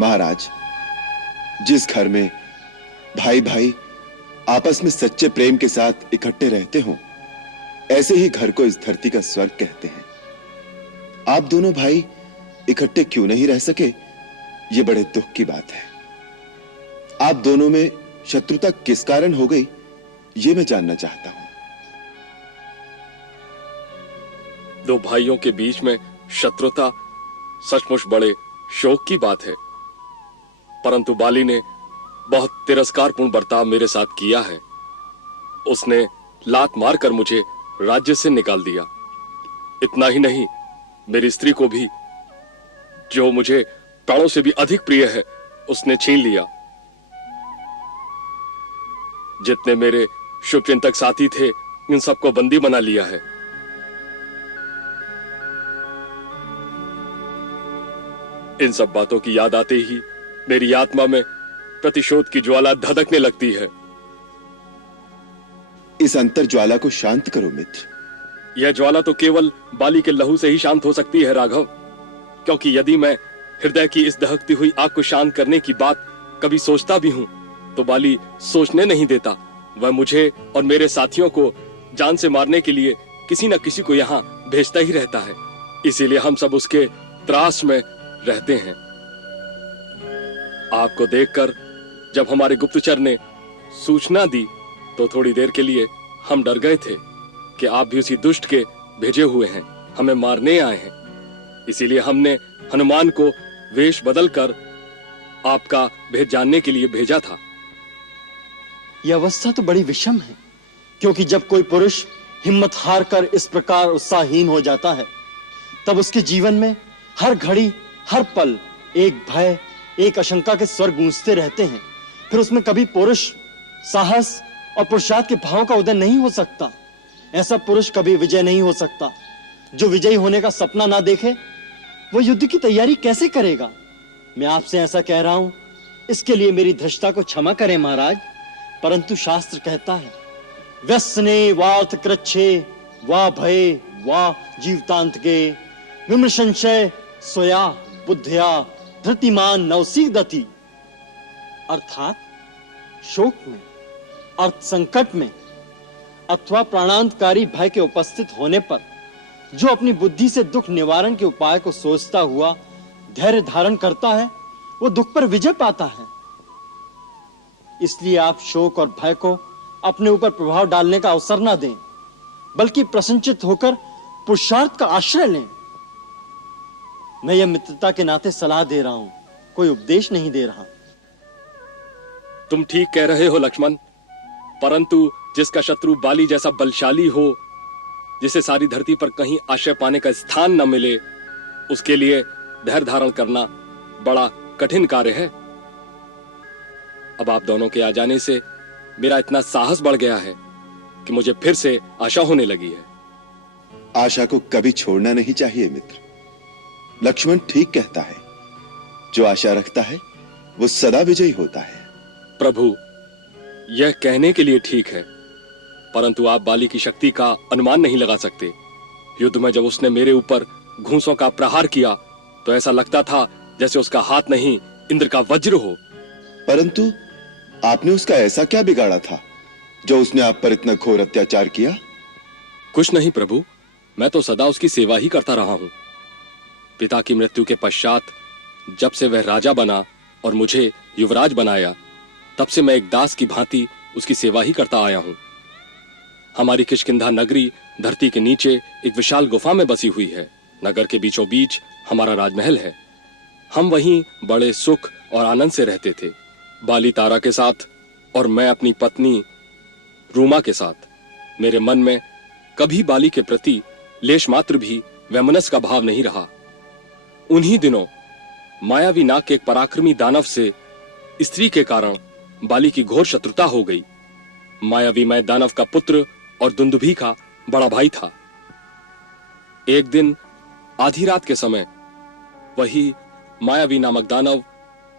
महाराज, जिस घर में भाई भाई आपस में सच्चे प्रेम के साथ इकट्ठे रहते हों, ऐसे ही घर को इस धरती का स्वर्ग कहते हैं। आप दोनों भाई इकट्ठे क्यों नहीं रह सके, ये बड़े दुख की बात है। आप दोनों में शत्रुता किस कारण हो गई, ये मैं जानना चाहता हूं। दो भाइयों के बीच में शत्रुता सचमुच बड़े शोक की बात है, परंतु बाली ने बहुत तिरस्कारपूर्ण बर्ताव मेरे साथ किया है। उसने लात मारकर मुझे राज्य से निकाल दिया। इतना ही नहीं, मेरी स्त्री को भी, जो मुझे प्राणों से भी अधिक प्रिय है, उसने छीन लिया। जितने मेरे शुभचिंतक साथी थे, इन सबको बंदी बना लिया है। इन सब बातों की याद आते ही मेरी आत्मा में प्रतिशोध की ज्वाला धधकने लगती है। इस अंतर ज्वाला को शांत करो मित्र। यह ज्वाला तो केवल बाली के लहू से ही शांत हो सकती है राघव, क्योंकि यदि मैं हृदय की इस दहकती हुई आग को शांत करने की बात कभी सोचता भी हूं, तो बाली सोचने नहीं देता। वह मुझे और मेरे साथियों को जान से मारने के लिए किसी न किसी को यहां भेजता ही रहता है। इसीलिए हम सब उसके त्रास में रहते हैं। आपको देखकर जब हमारे गुप्तचर ने सूचना दी, तो थोड़ी देर के लिए हम डर गए थे कि आप भी उसी दुष्ट के भेजे हुए हैं, हमें मारने आए हैं। इसीलिए हमने हनुमान को वेश बदलकर आपका भेद जानने के लिए भेजा था। यह अवस्था तो बड़ी विषम है, क्योंकि जब कोई पुरुष हिम्मत हार कर इस प्रकार उत्साहहीन हो जाता है, तब उसके जीवन में हर घड़ी हर पल एक भय, एक आशंका के स्वर गूंजते रहते हैं। फिर उसमें कभी पुरुष साहस और पुरुषार्थ के भाव का उदय नहीं हो सकता। ऐसा पुरुष कभी विजय नहीं हो सकता। जो विजयी होने का सपना ना देखे, वो युद्ध की तैयारी कैसे करेगा? मैं आपसे ऐसा कह रहा हूं, इसके लिए मेरी धृष्टता को क्षमा करें महाराज, परंतु शास्त्र कहता है, व्यसने वार्थ कृच्छे वा भय वा जीवतांतके विमृशंशय सोया बुद्धिया धृतिमान नवसीदति। अर्थात शोक में, अर्थ संकट में अथवा प्राणांतकारी भय के उपस्थित होने पर जो अपनी बुद्धि से दुख निवारण के उपाय को सोचता हुआ धैर्य धारण करता है, वो दुख पर विजय पाता है। इसलिए आप शोक और भय को अपने ऊपर प्रभाव डालने का अवसर ना दें, बल्कि प्रसन्नचित्त होकर पुरुषार्थ का आश्रय लें। मैं यह मित्रता के नाते सलाह दे रहा हूं, कोई उपदेश नहीं दे रहा। तुम ठीक कह रहे हो लक्ष्मण, परंतु जिसका शत्रु बाली जैसा बलशाली हो, जिसे सारी धरती पर कहीं आश्रय पाने का स्थान न मिले, उसके लिए धैर्य धारण करना बड़ा कठिन कार्य है। अब आप दोनों के आ जाने से मेरा इतना साहस बढ़ गया है कि मुझे फिर से आशा होने लगी है। आशा को कभी छोड़ना नहीं चाहिए मित्र। लक्ष्मण ठीक कहता है, जो आशा रखता है वो सदा विजयी होता है। प्रभु, यह कहने के लिए ठीक है, परंतु आप बाली की शक्ति का अनुमान नहीं लगा सकते। युद्ध में जब उसने मेरे ऊपर घूंसों का प्रहार किया, तो ऐसा लगता था जैसे उसका हाथ नहीं, इंद्र का वज्र हो। परंतु आपने उसका ऐसा क्या बिगाड़ा था जो उसने आप पर इतना घोर अत्याचार किया? कुछ नहीं प्रभु, मैं तो सदा उसकी सेवा ही करता रहा हूं। पिता की मृत्यु के पश्चात जब से वह राजा बना और मुझे युवराज बनाया, तब से मैं एक दास की भांति उसकी सेवा ही करता आया हूं। हमारी किष्किंधा नगरी धरती के नीचे एक विशाल गुफा में बसी हुई है। नगर के बीचों बीच हमारा राजमहल है। हम वहीं बड़े सुख और आनंद से रहते थे, बाली तारा के साथ और मैं अपनी पत्नी रूमा के साथ। मेरे मन में कभी बाली के प्रति लेश मात्र भी वैमनस्य का भाव नहीं रहा। उन्हीं दिनों मायावी नाग के एक पराक्रमी दानव से स्त्री के कारण बाली की घोर शत्रुता हो गई। मायावी मैं दानव का पुत्र और दुंदुभी का बड़ा भाई था। एक दिन आधी रात के समय वही मायावी नामक दानव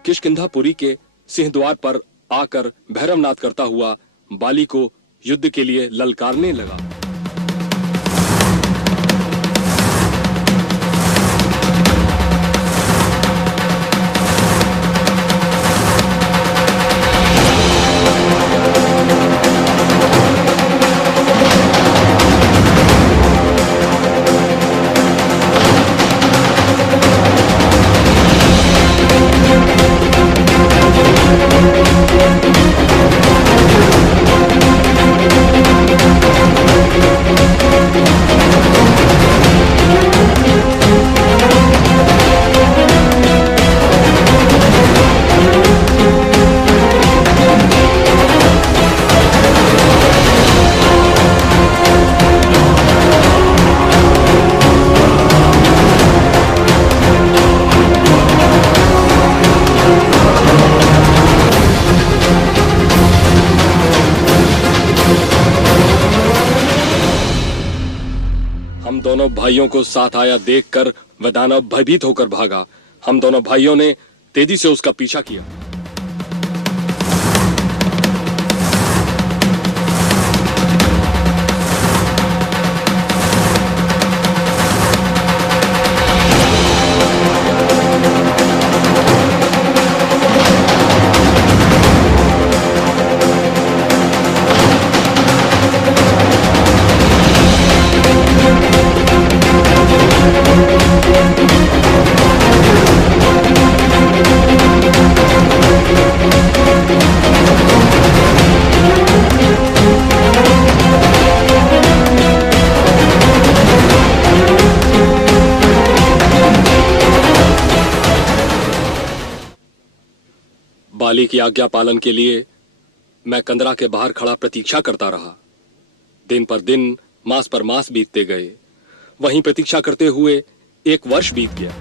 किष्किंधापुरी के सिंहद्वार पर आकर भैरवनाद करता हुआ बाली को युद्ध के लिए ललकारने लगा। दोनों भाइयों को साथ आया देखकर वह दानव भयभीत होकर भागा। हम दोनों भाइयों ने तेजी से उसका पीछा किया। बाली की आज्ञा पालन के लिए मैं कंदरा के बाहर खड़ा प्रतीक्षा करता रहा। दिन पर दिन, मास पर मास बीतते गए। वहीं प्रतीक्षा करते हुए 1 वर्ष बीत गया।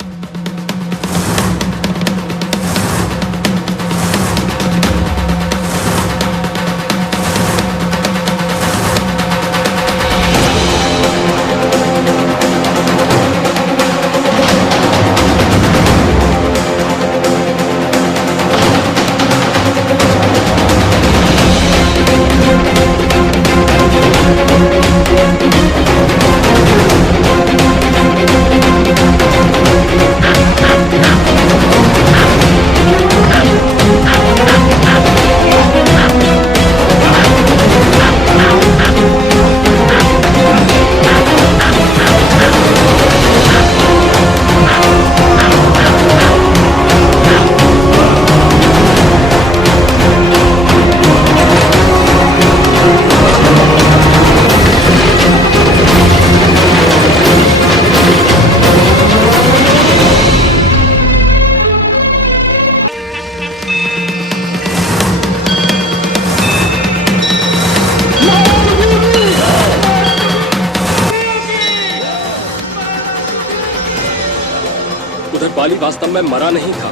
उधर बाली वास्तव में मरा नहीं था।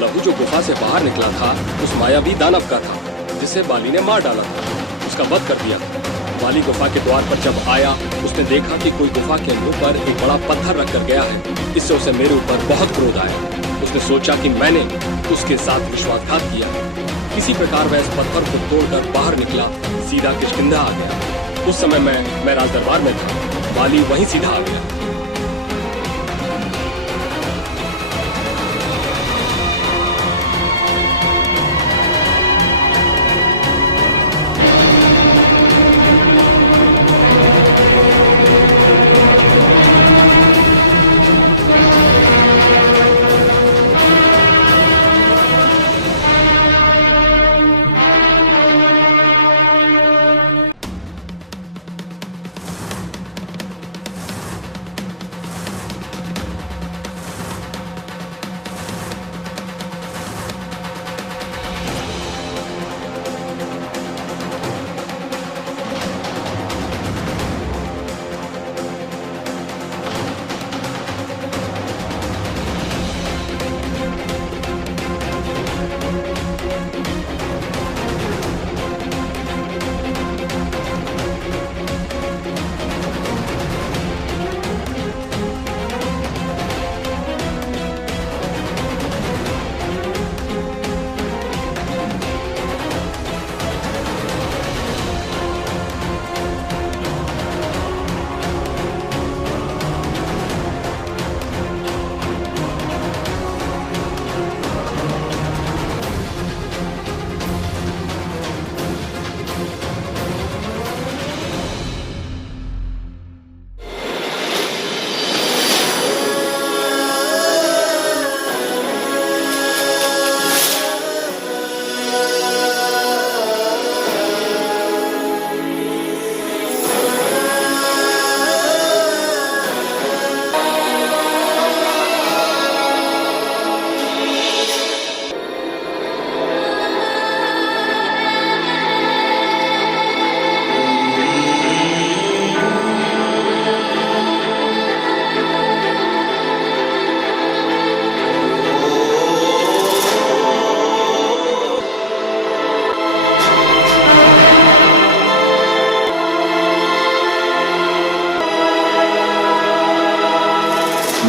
लहू जो गुफा से बाहर निकला था उस मायावी दानव का था जिसे बाली ने मार डाला था, उसका वध कर दिया था। बाली गुफा के द्वार पर जब आया उसने देखा कि कोई गुफा के मुंह पर एक बड़ा पत्थर रख कर गया है। इससे उसे मेरे ऊपर बहुत क्रोध आया। उसने सोचा कि मैंने उसके साथ विश्वासघात किया। किसी प्रकार वह इस पत्थर को तोड़कर बाहर निकला, सीधा किष्किंधा आ गया। उस समय मैं राज दरबार में था। बाली वहीं सीधा आ गया।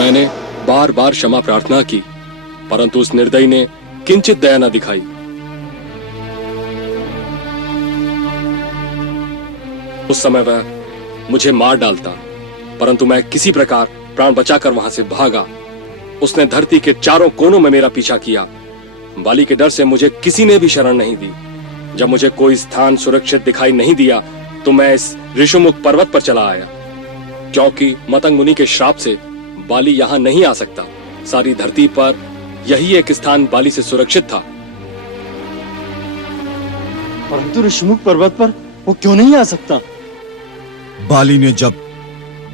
मैंने बार बार क्षमा प्रार्थना की, परंतु उस निर्दयी ने किंचित दया न दिखाई। उस समय वह मुझे मार डालता, परंतु मैं किसी प्रकार प्राण बचाकर वहां से भागा। उसने धरती के चारों कोनों में मेरा पीछा किया। बाली के डर से मुझे किसी ने भी शरण नहीं दी। जब मुझे कोई स्थान सुरक्षित दिखाई नहीं दिया तो मैं इस ऋषिमुख पर्वत पर चला आया, क्योंकि मतंग मुनि के श्राप से बाली यहां नहीं आ सकता। सारी धरती पर यही एक स्थान बाली से सुरक्षित था। परंतु ऋषिमुख पर्वत पर वो क्यों नहीं आ सकता? बाली ने जब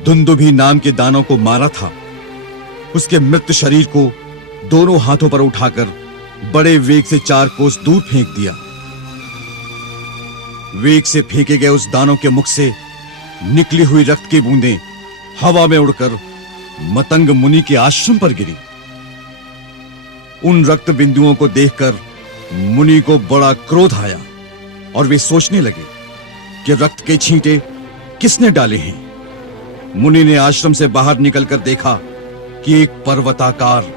दुंदुभी नाम के दानव को मारा था, उसके मृत शरीर को दोनों हाथों पर उठाकर बड़े वेग से 4 कोस दूर फेंक दिया। वेग से फेंके गए उस दानव के मुख से निकली हुई रक्त की बूंदें हवा में उड़कर मतंग मुनि के आश्रम पर गिरी। उन रक्त बिंदुओं को देखकर मुनि को बड़ा क्रोध आया और वे सोचने लगे कि रक्त के छींटे किसने डाले हैं। मुनि ने आश्रम से बाहर निकलकर देखा कि एक पर्वताकार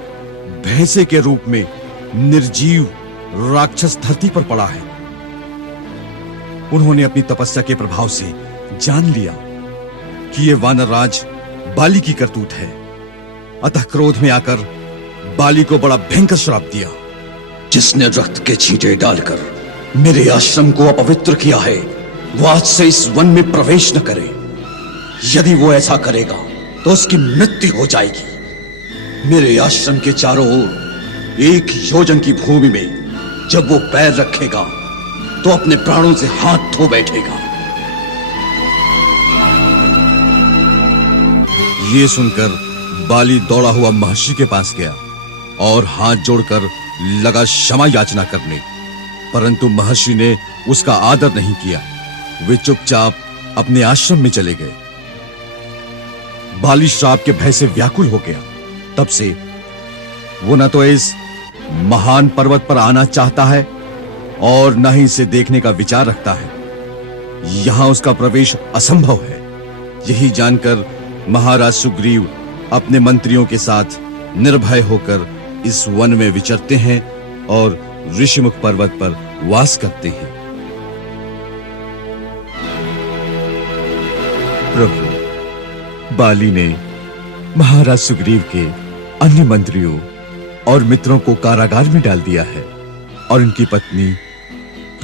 भैंसे के रूप में निर्जीव राक्षस धरती पर पड़ा है। उन्होंने अपनी तपस्या के प्रभाव से जान लिया कि यह वानरराज बाली की करतूत है। अतः क्रोध में आकर बाली को बड़ा भयंकर श्राप दिया। जिसने रक्त के छींटे डालकर मेरे आश्रम को अपवित्र किया है, वो आज से इस वन में प्रवेश न करे। यदि वो ऐसा करेगा तो उसकी मृत्यु हो जाएगी। मेरे आश्रम के चारों ओर 1 योजन की भूमि में जब वो पैर रखेगा तो अपने प्राणों से हाथ धो बैठेगा। ये सुनकर बाली दौड़ा हुआ महर्षि के पास गया और हाथ जोड़कर लगा क्षमा याचना करने, परंतु महर्षि ने उसका आदर नहीं किया। वे चुपचाप अपने आश्रम में चले गए। बाली श्राप के भय से व्याकुल हो गया। तब से वो न तो इस महान पर्वत पर आना चाहता है और न ही इसे देखने का विचार रखता है। यहां उसका प्रवेश असंभव है। यही जानकर महाराज सुग्रीव अपने मंत्रियों के साथ निर्भय होकर इस वन में विचरते हैं और ऋषिमुख पर्वत पर वास करते हैं। प्रभु, बाली ने महाराज सुग्रीव के अन्य मंत्रियों और मित्रों को कारागार में डाल दिया है और उनकी पत्नी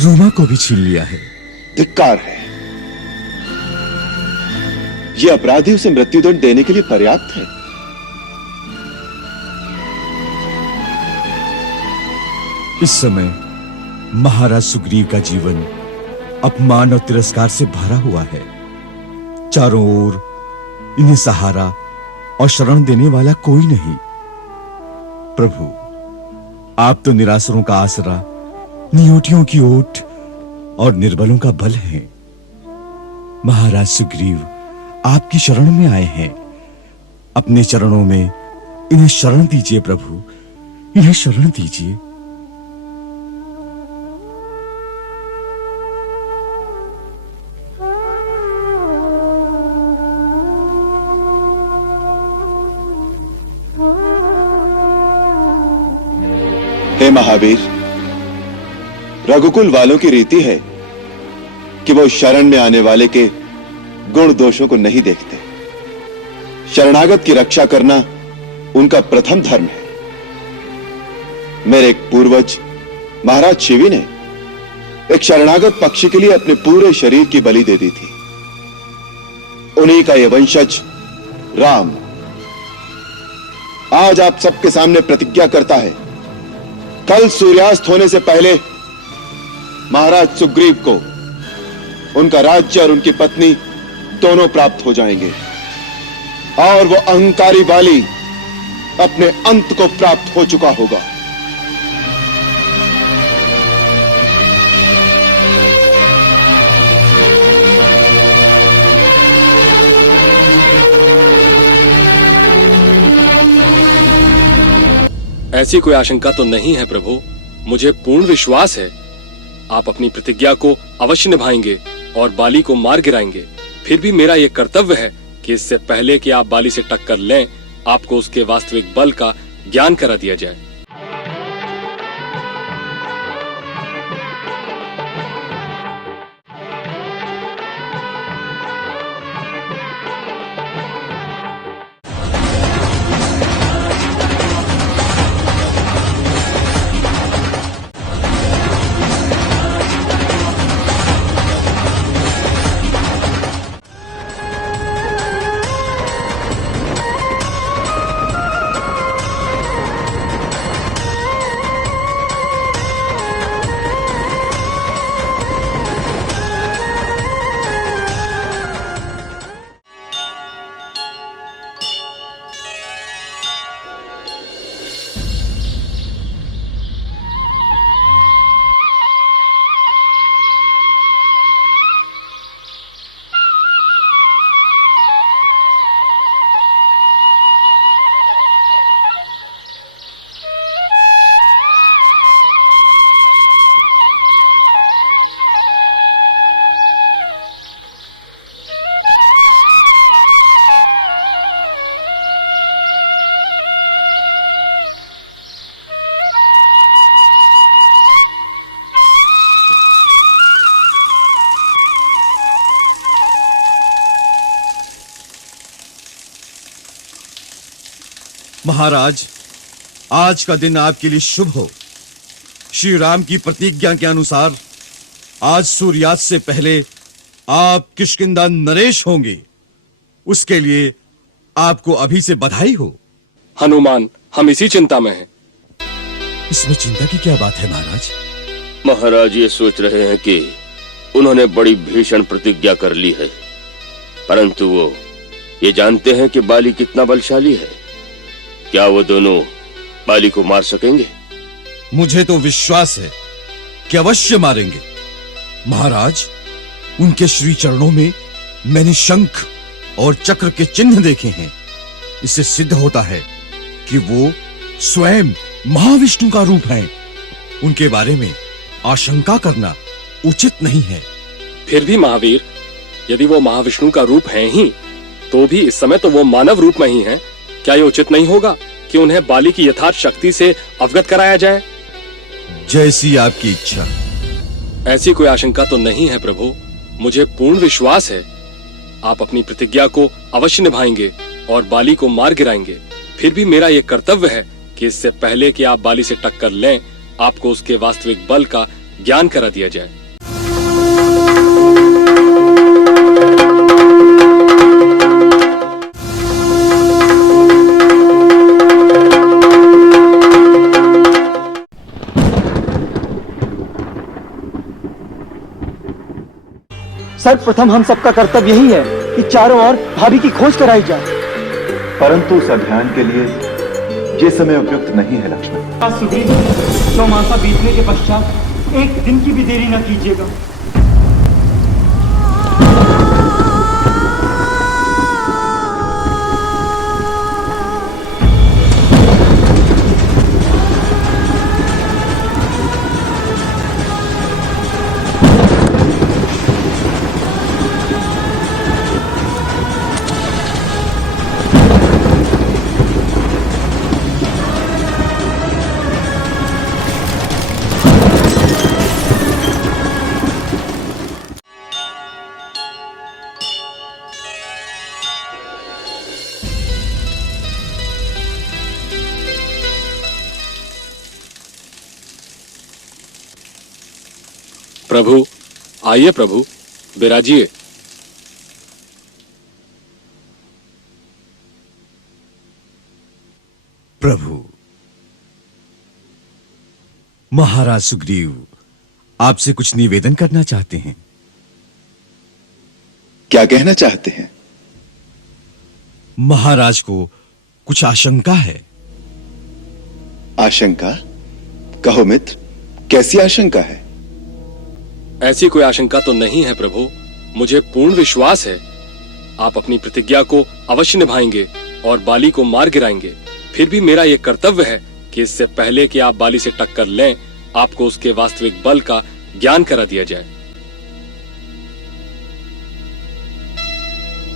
रूमा को भी छीन लिया है। धिक्कार है। यह अपराधी उसे मृत्युदंड देने के लिए पर्याप्त है। इस समय महाराज सुग्रीव का जीवन अपमान और तिरस्कार से भरा हुआ है। चारों ओर इन्हें सहारा और शरण देने वाला कोई नहीं। प्रभु, आप तो निरासरों का आसरा, नियोटियों की ओट और निर्बलों का बल हैं। महाराज सुग्रीव आपकी शरण में आए हैं। अपने चरणों में इन्हें शरण दीजिए प्रभु, इन्हें शरण दीजिए। हे महावीर, रघुकुल वालों की रीति है कि वो शरण में आने वाले के गुण दोषों को नहीं देखते। शरणागत की रक्षा करना उनका प्रथम धर्म है। मेरे एक पूर्वज महाराज शिवी ने एक शरणागत पक्षी के लिए अपने पूरे शरीर की बलि दे दी थी। उन्हीं का यह वंशज राम आज आप सबके सामने प्रतिज्ञा करता है, कल सूर्यास्त होने से पहले महाराज सुग्रीव को उनका राज्य और उनकी पत्नी दोनों प्राप्त हो जाएंगे और वो अहंकारी वाली अपने अंत को प्राप्त हो चुका होगा। ऐसी कोई आशंका तो नहीं है प्रभु। मुझे पूर्ण विश्वास है आप अपनी प्रतिज्ञा को अवश्य निभाएंगे और बाली को मार गिराएंगे। फिर भी मेरा यह कर्तव्य है कि इससे पहले कि आप बाली से टक्कर लें, आपको उसके वास्तविक बल का ज्ञान करा दिया जाए। महाराज, आज का दिन आपके लिए शुभ हो। श्री राम की प्रतिज्ञा के अनुसार आज सूर्यास्त से पहले आप किष्किंधा नरेश होंगे। उसके लिए आपको अभी से बधाई हो। हनुमान, हम इसी चिंता में हैं। इसमें चिंता की क्या बात है महाराज? महाराज ये सोच रहे हैं कि उन्होंने बड़ी भीषण प्रतिज्ञा कर ली है, परंतु वो ये जानते हैं कि बाली कितना बलशाली है। क्या वो दोनों बाली को मार सकेंगे? मुझे तो विश्वास है कि अवश्य मारेंगे। महाराज, उनके श्री चरणों में मैंने शंख और चक्र के चिन्ह देखे हैं। इससे सिद्ध होता है कि वो स्वयं महाविष्णु का रूप हैं। उनके बारे में आशंका करना उचित नहीं है। फिर भी महावीर, यदि वो महाविष्णु का रूप हैं ही, तो भी इस समय तो वो मानव रूप में ही हैं। क्या ये उचित नहीं होगा कि उन्हें बाली की यथार्थ शक्ति से अवगत कराया जाए? जैसी आपकी इच्छा। ऐसी कोई आशंका तो नहीं है प्रभु। मुझे पूर्ण विश्वास है आप अपनी प्रतिज्ञा को अवश्य निभाएंगे और बाली को मार गिराएंगे। फिर भी मेरा यह कर्तव्य है कि इससे पहले कि आप बाली से टक्कर लें, आपको उसके वास्तविक बल का ज्ञान करा दिया जाए। सर्वप्रथम हम सबका कर्तव्य यही है कि चारों ओर भाभी की खोज कराई जाए। परंतु उस अभियान के लिए ये समय उपयुक्त नहीं है लक्ष्मण। सुग्रीव, 9 मासा बीतने के पश्चात एक दिन की भी देरी न कीजिएगा। प्रभु, आइए प्रभु, विराजिए। प्रभु, महाराज सुग्रीव आपसे कुछ निवेदन करना चाहते हैं। क्या कहना चाहते हैं? महाराज को कुछ आशंका है। आशंका? कहो मित्र, कैसी आशंका है? ऐसी कोई आशंका तो नहीं है प्रभु। मुझे पूर्ण विश्वास है आप अपनी प्रतिज्ञा को अवश्य निभाएंगे और बाली को मार गिराएंगे। फिर भी मेरा यह कर्तव्य है कि इससे पहले कि आप बाली से टक्कर लें, आपको उसके वास्तविक बल का ज्ञान करा दिया जाए।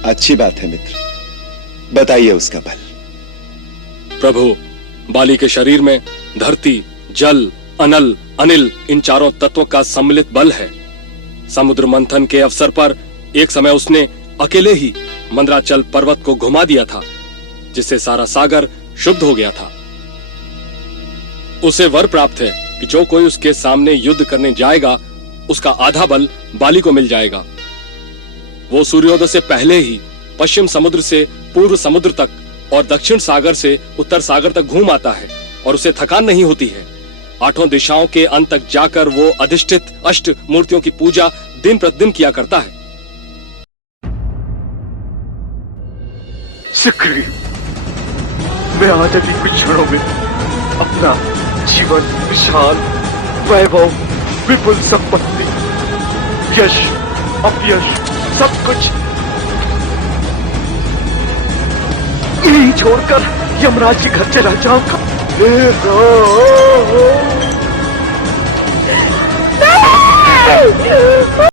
अच्छी बात है मित्र, बताइए उसका बल। प्रभु, बाली के शरीर में धरती, जल, अनल, अनिल इन चारों तत्वों का सम्मिलित बल है। समुद्र मंथन के अवसर पर एक समय उसने अकेले ही मंदराचल पर्वत को घुमा दिया था, जिससे सारा सागर शुद्ध हो गया था। उसे वर प्राप्त है कि जो कोई उसके सामने युद्ध करने जाएगा, उसका आधा बल बाली को मिल जाएगा। वो सूर्योदय से पहले ही पश्चिम समुद्र से पूर्व समुद्र तक और दक्षिण सागर से उत्तर सागर तक घूम आता है और उसे थकान नहीं होती है। आठों दिशाओं के अंत तक जाकर वो अधिष्ठित अष्ट मूर्तियों की पूजा दिन प्रतिदिन किया करता है। सुग्रीव, मैं आज अभी कुछ क्षणों में अपना जीवन, विशाल वैभव, विपुल संपत्ति, यश, अपयश, सब कुछ यही छोड़कर यमराज के घर चला जाऊंगा।